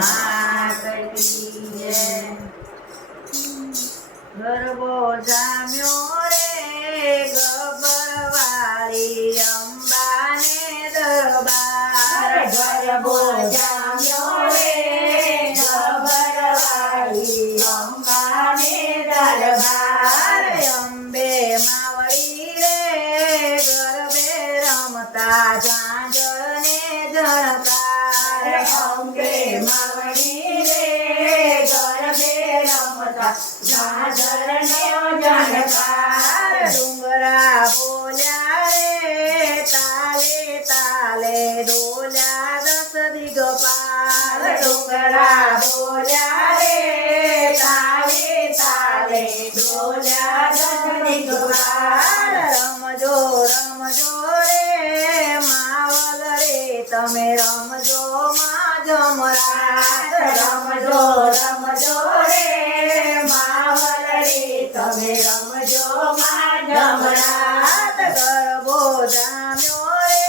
માત કી જય। ગરબો જામ્યો રે ગબ્બરવાળી અંબાને દરબાર। ગરબો જામ્યો રે ગબ્બરવાળી અંબાને દરબાર। અંબે માવડી રે ગરબે રમતા ઝાંઝરને ઝણકાર। અંબે માવડી રે ગરબે રમતા ઝાંઝરને ઝણકાર। ડુંગરા બોલ્યા રે તાલે તાલે ડોલ્યા દસ દિગપાલ। ડુંગરા બોલ્યા રે તાલે તાલે ડોલ્યા દસ દિગપાલ। રમજો રમજો રે માવલ રે તમે રમજો માં જમરાત। રમજો રમજો રે માવલ રે તમે રમજો માં જમરાત। ગરબો જામ્યો રે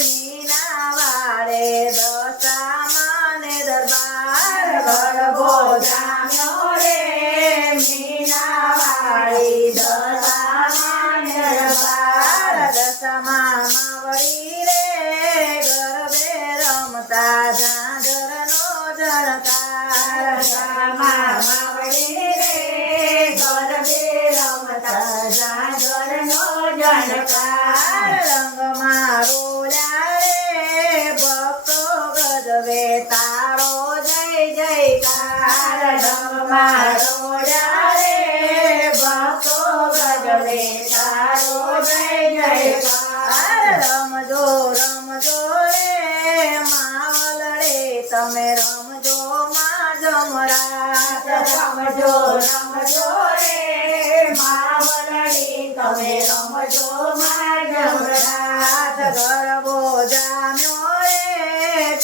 મીના વારે દશામાં ને દરબાર। ગરબો જામ્યો રે મીના વાળી દશામાં દરબાર। દશામાં માવડી રે ગરબે રમતા ઝાંઝરનો ઝણકાર। દશામાં માવડી રે ગરબે રમતા ઝાંઝરનો ઝણકાર। રંગમાં રોલ્યા રે ભક્તો ગજવે તારો જય જયકાર। રંગમાં રોડ્યા રે ભક્તો ગજવે તારો જય જયકાર। રમજો રમજો રે માવલ રે તમે રમજો માં જમરાત। રમજો રમજો રે માવલડી તમે રમજો માં જમરાત। ગરબો જામ્યો રે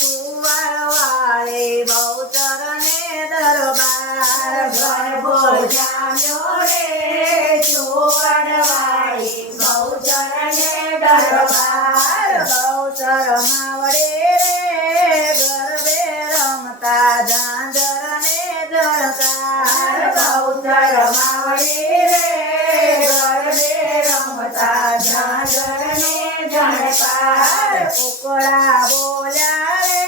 કુંવર વાળે બહુચર ને દરબાર। ગરબો જામ્યો રે ચોવડવાળી બહુચરને દરબાર। બહુચર માવડે રે ગરબે રમતા ઝાંઝર ને ઝણકાર। બહુચર માવડી રે ગરબે રમતા ઝાંઝરને ઝણકાર। કુકડા બોલ્યા રે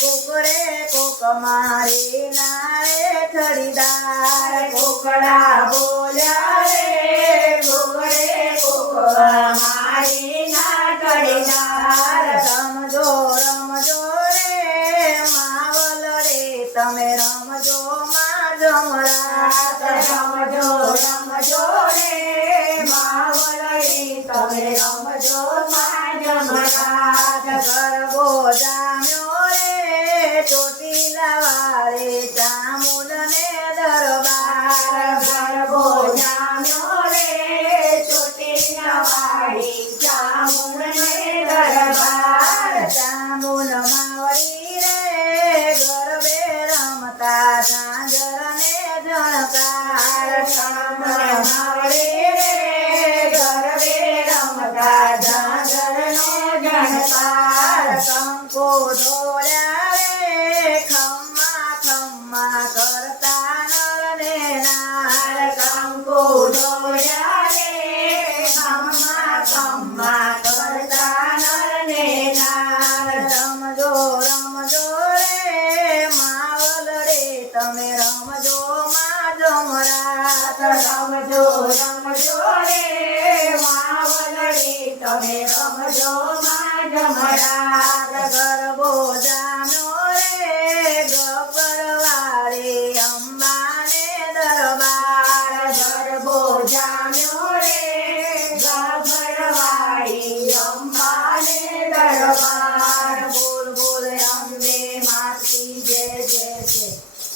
કુકડે કોક મારી નારે ખરીદાર। કુકડા બોલ્યા રે કુકડે કુકડા મારી ના કડીદાર। રમજો રમજો રે માવલ રે તમે રમજો માં જમરાત। રમજો રમજો રે માવલડી તમે રમજો માં જમરાત। ગરબો જામ્યો રે ચોટીલા વાળે ચા